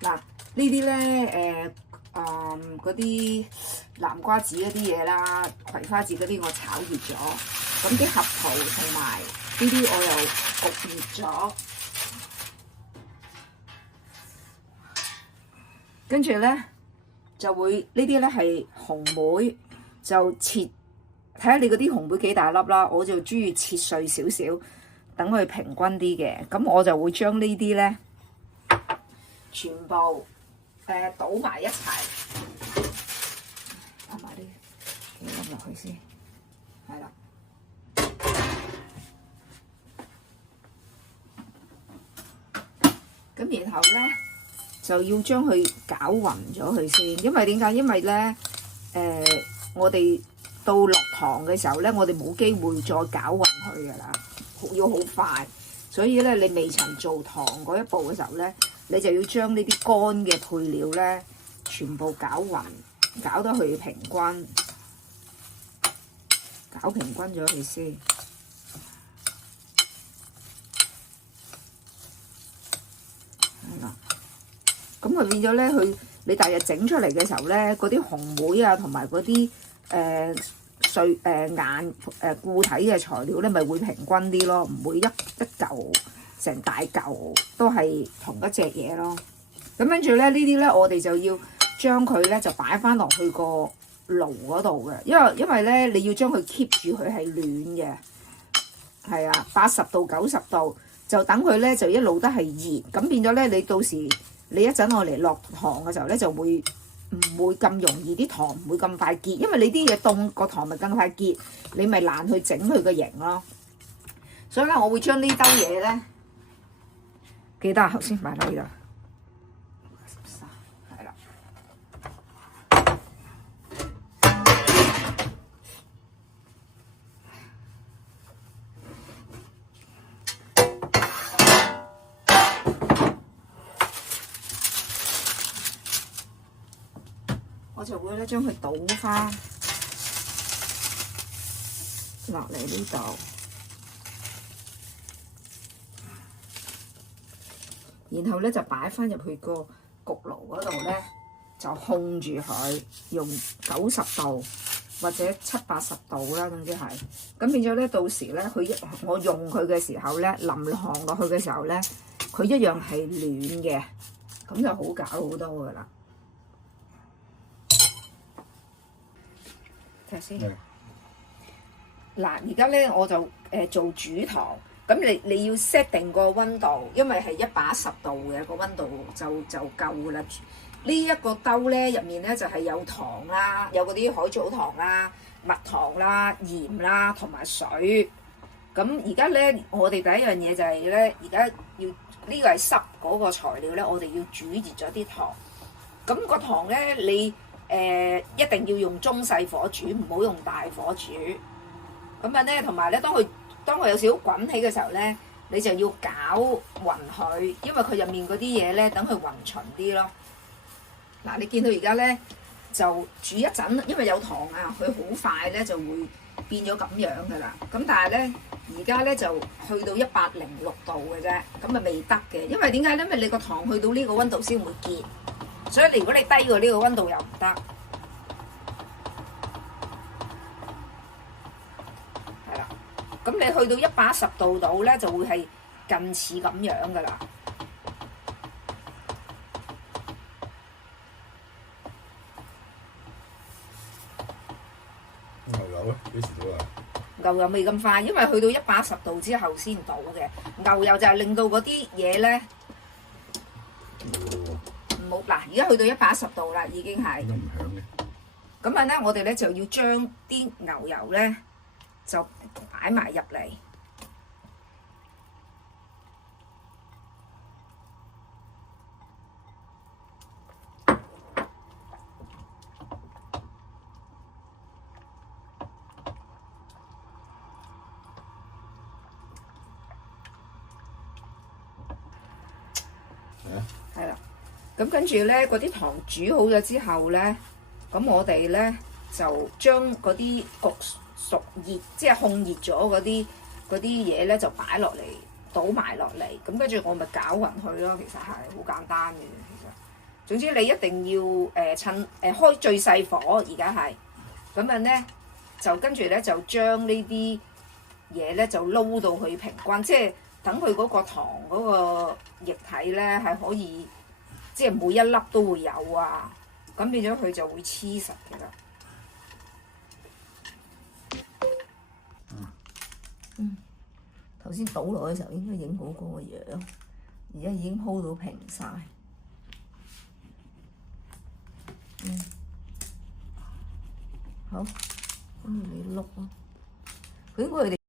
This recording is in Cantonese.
嗱，呢啲咧嗰啲南瓜子嗰啲嘢啦，葵花籽嗰啲我炒熱咗，咁啲合桃同埋呢啲我又焗熱咗，跟住咧就會呢啲咧係紅莓，就切睇下你嗰啲紅莓幾大粒啦，我就中意切碎少少，等佢平均啲嘅，咁我就會將呢啲咧全部倒埋一齊。打埋啲幾粒落去先，係啦。咁然後咧就要將佢攪勻咗佢先，因為點解？因為咧我哋到落糖嘅時候咧，我哋冇機會再攪勻佢噶啦，要好快。所以咧，你未曾做糖嗰一步嘅時候咧，你就要將呢啲乾嘅配料咧全部攪勻。搞到佢平均，搞平均咗佢先，係啦。咁佢變咗咧，佢你第日整出嚟嘅時候咧，嗰啲紅莓啊，同埋嗰啲碎硬固體嘅材料咧，咪會平均啲咯，唔會一嚿成大嚿都係同一隻嘢咯。咁跟住咧，呢啲咧我哋就要將佢咧就擺翻落去個爐嗰度嘅，因為咧你要將佢 keep 住佢係暖嘅，係啊，80度90度就等佢咧就一路都係熱，咁變咗咧你到時你一陣我嚟落糖嘅時候咧就會唔會咁容易啲糖唔會咁快結，因為你啲嘢凍個糖咪更快結，你咪難去整佢個形咯。所以咧我會將呢兜嘢咧，記得頭先擺落去啦。我就會咧將佢倒翻落嚟呢度，然後咧就擺翻入去個焗爐嗰度咧，就控住佢，用90度或者70、80度啦，總之係。咁變咗咧，到時咧我用佢嘅時候咧，淋糖落去嘅時候咧，佢一樣係暖嘅，咁就好搞好多噶啦。睇下先。嗱，而家咧我就做煮糖，咁你要 set 定個溫度，因為係110度嘅個溫度就夠噶啦。呢一個兜咧入面咧就係有糖啦，有嗰啲海藻糖啦、蜜糖啦、鹽啦同埋水。咁而家咧我哋第一樣嘢就係咧，而家要呢個係濕嗰個材料咧，我哋要煮熱咗啲糖。咁個糖咧你一定要用中細火煮，唔好用大火煮。咁啊咧，同埋咧，當佢有少少滾起嘅時候咧，你就要攪勻佢，因為佢入面嗰啲嘢咧，等佢勻勻啲咯。嗱，你見到而家咧就煮一陣，因為有糖啊，佢好快咧就會變咗咁樣噶啦。咁但係咧，而家咧就去到106度嘅啫，咁啊未得嘅，因為點解咧？因為你個糖去到呢個溫度先會結。所以如果你低過呢個溫度又唔得，係啦。咁你去到110度度咧，就會係近似咁樣噶啦。牛油咧幾時到啊？牛油未咁快，因為去到110度之後先倒嘅。牛油就係令到嗰啲嘢咧。冇嗱，而家去到110度啦，已經係。都唔響嘅。咁啊咧，我哋咧就要將啲牛油咧就擺埋入嚟。係啦。咁跟住咧，嗰啲糖煮好咗之後咧，咁我哋咧就將嗰啲焗熟熱，即係控熱咗嗰啲嘢咧，就擺落嚟，倒埋落嚟。咁跟住我咪攪勻佢咯。其實係好簡單嘅，其實。總之你一定要趁開最細火，而家係咁樣咧，就跟住咧就將呢啲嘢咧就撈到佢平均，即係等佢嗰個糖嗰個液體咧係可以，即係每一粒都會有啊，咁變咗佢就會黐實嘅啦。頭先倒落嘅時候應該影好嗰個樣，而家已經鋪到平晒。好，跟住你碌咯。佢應該佢哋。